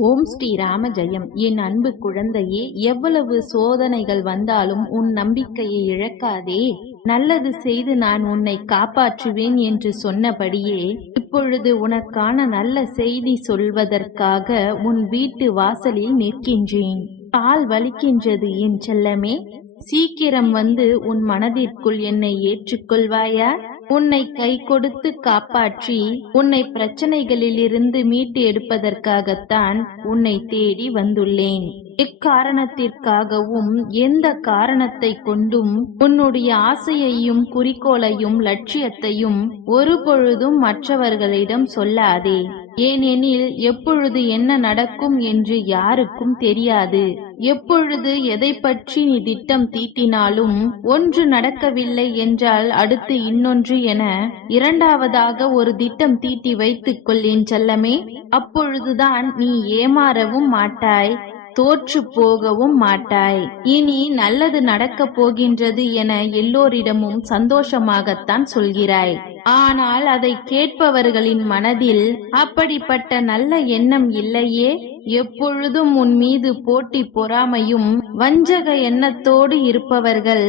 ஓம் ஸ்ரீ ராம ஜெயம். என் அன்பு குழந்தையே எவ்வளவு சோதனைகள் வந்தாலும் உன் நம்பிக்கையை இழக்காதே. நல்லது செய்து நான் உன்னை காப்பாற்றுவேன் என்று சொன்னபடியே இப்பொழுது உனக்கான நல்ல செய்தி சொல்வதற்காக உன் வீட்டு வாசலில் நிற்கின்றேன். கால் வலிக்கின்றது என் செல்லமே. சீக்கிரம் வந்து உன் மனதிற்குள் என்னை ஏற்றுக்கொள்வாயா? உன்னை கை கொடுத்து காப்பாற்றி உன்னை பிரச்சனைகளிலிருந்து மீட்டு எடுப்பதற்காகத்தான் உன்னை தேடி வந்துள்ளேன். இக்காரணத்திற்காகவும் எந்த காரணத்தை கொண்டும் உன்னுடைய ஆசையையும் குறிக்கோளையும் லட்சியத்தையும் ஒருபொழுதும் மற்றவர்களிடம் சொல்லாதே. ஏனெனில் எப்பொழுது என்ன நடக்கும் என்று யாருக்கும் தெரியாது. எப்பொழுது எதை பற்றி நீ திட்டம் தீட்டினாலும் ஒன்று நடக்கவில்லை என்றால் அடுத்து இன்னொன்று என இரண்டாவதாக ஒரு திட்டம் தீட்டி வைத்துக் கொள்ளேன் செல்லமே. அப்பொழுதுதான் நீ ஏமாறவும் மாட்டாய் தோற்று போகவும் மாட்டாய். இனி நல்லது நடக்கப் போகின்றது என எல்லோரிடமும் சந்தோஷமாகத்தான் சொல்கிறாய். ஆனால் அதை கேட்பவர்களின் மனதில் அப்படிப்பட்ட நல்ல எண்ணம் இல்லையே? எப்பொழுதும் உன் மீது போட்டி பொறாமையும் வஞ்சக எண்ணத்தோடு இருப்பவர்கள்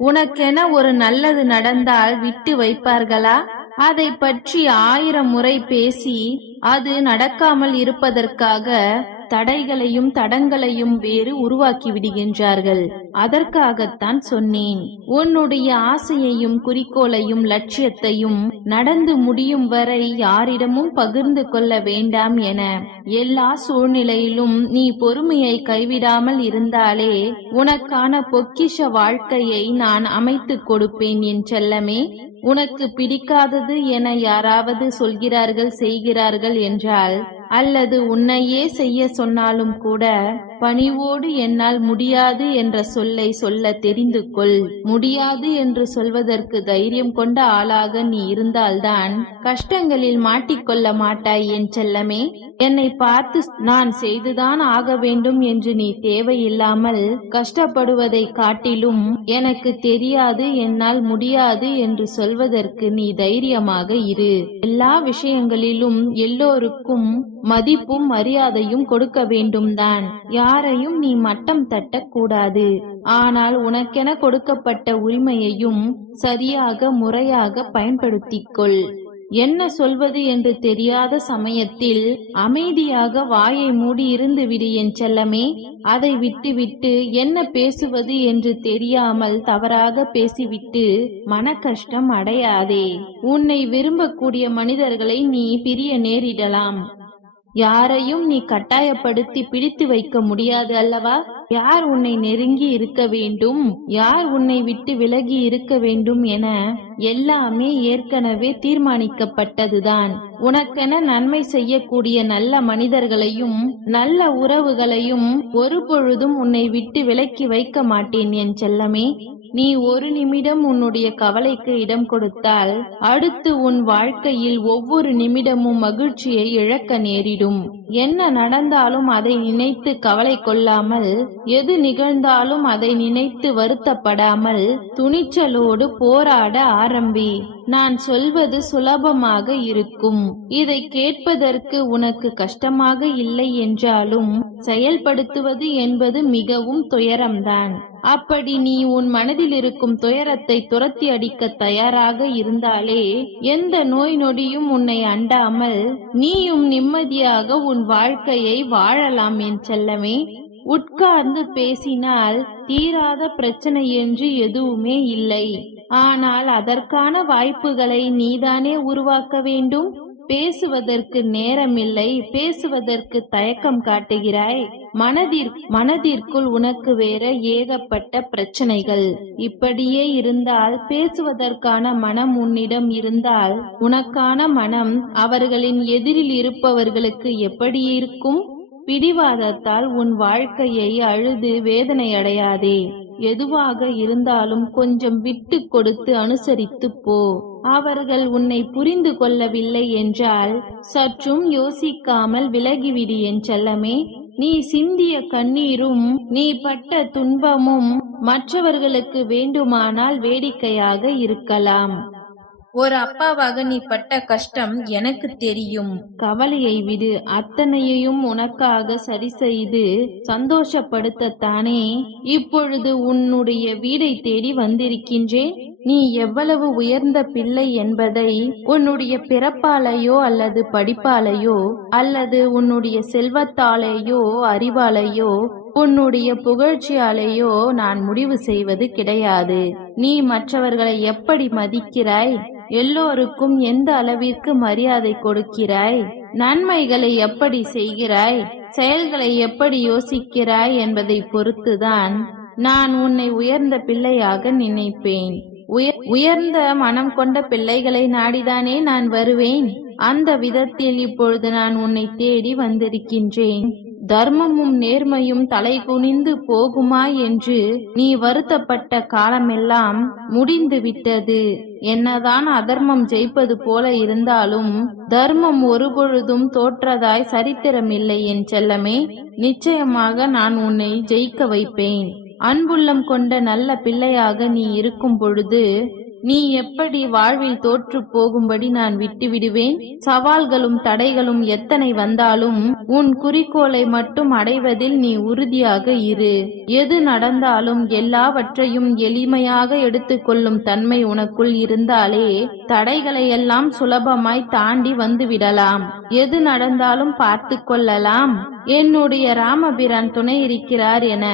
உனக்கென ஒரு நல்லது நடந்தால் விட்டு வைப்பார்களா? அதை பற்றி ஆயிரம் முறை பேசி அது நடக்காமல் இருப்பதற்காக தடைகளையும் தடங்களையும் வேறு உருவாக்கி விடுகின்றார்கள் அதற்காகத்தான் சொன்னேன் உன்னுடைய ஆசையையும் குறிக்கோளையும் லட்சியத்தையும் நடந்து முடியும் வரை யாரிடமும் பகிர்ந்து கொள்ள வேண்டாம் என எல்லா சூழ்நிலையிலும் நீ பொறுமையை கைவிடாமல் இருந்தாலே உனக்கான பொக்கிஷ வாழ்க்கையை நான் அமைத்து கொடுப்பேன் என் செல்லமே. உனக்கு பிடிக்காதது என யாராவது சொல்கிறார்கள் செய்கிறார்கள் என்றால் அல்லது உன்னையே செய்ய சொன்னாலும் கூட பணிவோடு என்னால் முடியாது என்ற சொல்லை சொல்ல தெரிந்து கொள் முடியாது என்று சொல்வதற்கு தைரியம் கொண்ட ஆளாக நீ இருந்தால்தான் கஷ்டங்களில் மாட்டிக்கொள்ள மாட்டாய் என் செல்லமே. என்னை பார்த்து நான் செய்துதான் ஆக வேண்டும் என்று நீ தேவையில்லாமல் கஷ்டப்படுவதை காட்டிலும் எனக்கு தெரியாது என்னால் முடியாது என்று சொல்வதற்கு நீ தைரியமாக இரு. எல்லா விஷயங்களிலும் எல்லோருக்கும் மதிப்பும் மரியாதையும் கொடுக்க வேண்டும்தான். யாரையும் நீ மட்டம் தட்டக்கூடாது ஆனால் உனக்கென கொடுக்கப்பட்ட உரிமையையும் சரியாக முறையாக பயன்படுத்திக்கொள் என்ன சொல்வது என்று தெரியாத சமயத்தில் அமைதியாக வாயை மூடி இருந்து விடு என் செல்லமே. அதை விட்டுவிட்டு என்ன பேசுவது என்று தெரியாமல் தவறாக பேசிவிட்டு மன கஷ்டம் அடையாதே. உன்னை விரும்பக்கூடிய மனிதர்களை நீ பிரிய நேரிடலாம். யாரையும் நீ கட்டாயப்படுத்தி பிடித்து வைக்க முடியாது அல்லவா? யார் உன்னை நெருங்கி இருக்க வேண்டும்? யார் உன்னை விட்டு விலகி இருக்க வேண்டும் என எல்லாமே ஏற்கனவே தீர்மானிக்கப்பட்டதுதான். உனக்கென நன்மை செய்யக்கூடிய நல்ல மனிதர்களையும் நல்ல உறவுகளையும் ஒரு பொழுதும் உன்னை விட்டு விலக்கி வைக்க மாட்டேன் என் செல்லமே. நீ ஒரு நிமிடம் உன்னுடைய கவலைக்கு இடம் கொடுத்தால் அடுத்து உன் வாழ்க்கையில் ஒவ்வொரு நிமிடமும் மகிழ்ச்சியை இழக்க நேரிடும். என்ன நடந்தாலும் அதை நினைத்து கவலை கொள்ளாமல் எது நிகழ்ந்தாலும் அதை நினைத்து வருத்தப்படாமல் துணிச்சலோடு போராட ஆரம்பி. நான் சொல்வது சுலபமாக இருக்கும். இதை கேட்பதற்கு உனக்கு கஷ்டமாக இல்லை என்றாலும் செயல்படுத்துவது என்பது மிகவும் துயரம்தான். அப்படி நீ உன் மனதில் இருக்கும் துயரத்தை துரத்தி அடிக்க தயாராக இருந்தாலே எந்த நோய் நொடியும் உன்னை அண்டாமல் நீயும் நிம்மதியாக உன் வாழ்க்கையை வாழலாம் என் செல்லமே. உட்கார்ந்து பேசினால் தீராத பிரச்சனை என்று எதுவுமே இல்லை. ஆனால் அதற்கான வாய்ப்புகளை நீதானே உருவாக்க வேண்டும்? பேசுவதற்கு நேரமில்லை பேசுவதற்கு தயக்கம் காட்டுகிறாய். மனதிற் மனதிற்குள் உனக்கு வேற ஏகப்பட்ட பிரச்சனைகள். இப்படியே இருந்தால் பேசுவதற்கான மனம் உன்னிடம் இருந்தால் உனக்கான மனம் அவர்களின் எதிரில் இருப்பவர்களுக்கு எப்படி இருக்கும்? பிடிவாதத்தால் உன் வாழ்க்கையை அழுது வேதனை அடையாதே எதுவாக இருந்தாலும் கொஞ்சம் விட்டு கொடுத்து அனுசரித்து போ. அவர்கள் உன்னை புரிந்து கொள்ளவில்லை என்றால் சற்றும் யோசிக்காமல் விலகிவிடு என் செல்லமே. நீ சிந்திய கண்ணீரும் நீ பட்ட துன்பமும் மற்றவர்களுக்கு வேண்டுமானால் வேடிக்கையாக இருக்கலாம். ஒரு அப்பாவாக நீ பட்ட கஷ்டம் எனக்கு தெரியும். கவலையை விடு. அத்தனையையும் உனக்காக சரி செய்து சந்தோஷப்படுத்தத்தானே இப்பொழுது உன்னுடைய வீடை தேடி வந்திருக்கின்றேன். நீ எவ்வளவு உயர்ந்த பிள்ளை என்பதை உன்னுடைய பிறப்பாலையோ அல்லது படிப்பாலையோ அல்லது உன்னுடைய செல்வத்தாலேயோ அறிவாலேயோ உன்னுடைய புகழ்ச்சியாலேயோ நான் முடிவு செய்வது கிடையாது. நீ மற்றவர்களை எப்படி மதிக்கிறாய்? எல்லோருக்கும் எந்த அளவிற்கு மரியாதை கொடுக்கிறாய்? நன்மைகளை எப்படி செய்கிறாய்? செயல்களை எப்படி யோசிக்கிறாய் என்பதை பொறுத்துதான் நான் உன்னை உயர்ந்த பிள்ளையாக நினைப்பேன். உயர்ந்த மனம் கொண்ட பிள்ளைகளை நாடிதானே நான் வருவேன்? அந்த விதத்தில் இப்பொழுது நான் உன்னை தேடி வந்திருக்கின்றேன். தர்மமும் நேர்மையும் தலை குனிந்து போகுமா என்று நீ வருத்தப்பட்ட காலமெல்லாம் முடிந்து விட்டது. என்னதான் அதர்மம் ஜெயிப்பது போல இருந்தாலும் தர்மம் ஒருபொழுதும் தோற்றதாய் சரித்திரமில்லை என் செல்லமே. நிச்சயமாக நான் உன்னை ஜெயிக்க வைப்பேன். அன்புள்ளம் கொண்ட நல்ல பிள்ளையாக நீ இருக்கும் பொழுது நீ எப்படி வாழ்வில் தோற்று போகும்படி நான் விட்டுவிடுவேன்? சவால்களும் தடைகளும் எத்தனை வந்தாலும் உன் குறிக்கோளை மட்டும் அடைவதில் நீ உறுதியாக இரு. எது நடந்தாலும் எல்லாவற்றையும் எளிமையாக எடுத்துக்கொள்ளும் தன்மை உனக்குள் இருந்தாலே தடைகளை எல்லாம் சுலபமாய் தாண்டி வந்து விடலாம் எது நடந்தாலும் பார்த்து கொள்ளலாம். என்னுடைய ராமபிரான் துணை இருக்கிறார் என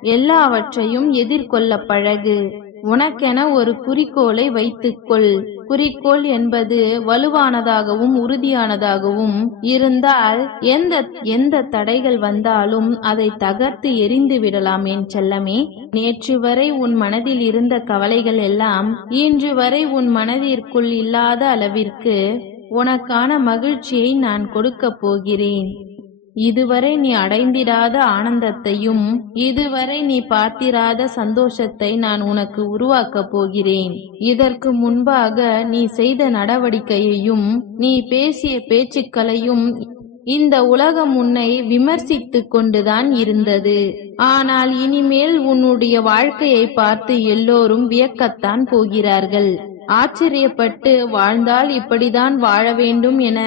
எல்லாவற்றையும் எதிர்கொள்ள பழகு. உனக்கென ஒரு குறிக்கோளை வைத்துக்கொள். குறிக்கோள் என்பது வலுவானதாகவும் உறுதியானதாகவும் இருந்தால் எந்த எந்த தடைகள் வந்தாலும் அதை தகர்த்து எரிந்து விடலாம் என் செல்லமே. நேற்று வரை உன் மனதில் இருந்த கவலைகள் எல்லாம் இன்று வரை உன் மனதிற்குள் இல்லாத அளவிற்கு உனக்கான மகிழ்ச்சியை நான் கொடுக்கப் போகிறேன். இதுவரை நீ அடைந்திடாத ஆனந்தத்தையும் இதுவரை நீ பார்த்திராத சந்தோஷத்தை நான் உனக்கு உருவாக்கப் போகிறேன். இதற்கு முன்பாக நீ செய்த நடவடிக்கையையும் நீ பேசிய பேச்சுக்களையும் இந்த உலகம் உன்னை விமர்சித்துக் கொண்டுதான் இருந்தது. ஆனால் இனிமேல் உன்னுடைய வாழ்க்கையை பார்த்து எல்லோரும் வியக்கத்தான் போகிறார்கள். ஆச்சரியப்பட்டு வாழ்ந்தால் இப்படிதான் வாழ வேண்டும் என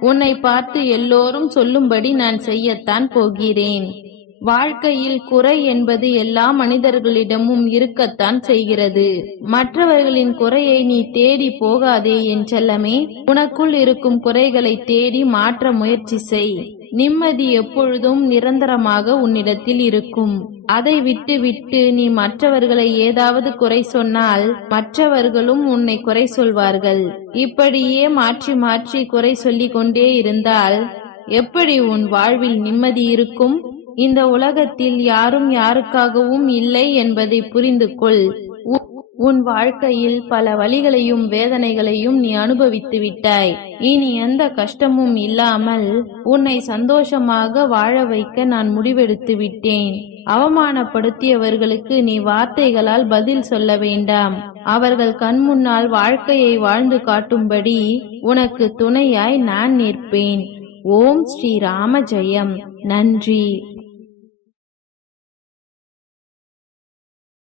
உன்னை பார்த்து எல்லோரும் சொல்லும்படி நான் செய்யத்தான் போகிறேன். வாழ்க்கையில் குறை என்பது எல்லா மனிதர்களிடமும் இருக்கத்தான் செய்கிறது. மற்றவர்களின் குறையை நீ தேடி போகாதே என் செல்லமே உனக்குள் இருக்கும் குறைகளை தேடி மாற்ற முயற்சி செய். நிம்மதி எப்பொழுதும் நிரந்தரமாக உன்னிடத்தில் இருக்கும். அதை விட்டு விட்டு நீ மற்றவர்களை ஏதாவது குறை சொன்னால் மற்றவர்களும் உன்னை குறை சொல்வார்கள். இப்படியே மாற்றி மாற்றி குறை சொல்லிக் கொண்டே இருந்தால் எப்படி உன் வாழ்வில் நிம்மதி இருக்கும்? இந்த உலகத்தில் யாரும் யாருக்காகவும் இல்லை என்பதை புரிந்து கொள் உ- உன் வாழ்க்கையில் பல வழிகளையும் வேதனைகளையும் நீ அனுபவித்து விட்டாய். இனி எந்த கஷ்டமும் இல்லாமல் உன்னை சந்தோஷமாக வாழ வைக்க நான் முடிவெடுத்து விட்டேன். அவமானப்படுத்தியவர்களுக்கு நீ வார்த்தைகளால் பதில் சொல்ல வேண்டாம். அவர்கள் கண்முன்னால் வாழ்க்கையை வாழ்ந்து காட்டும்படி உனக்கு துணையாய் நான் நிற்பேன். ஓம் ஸ்ரீ ராம ஜெயம். நன்றி.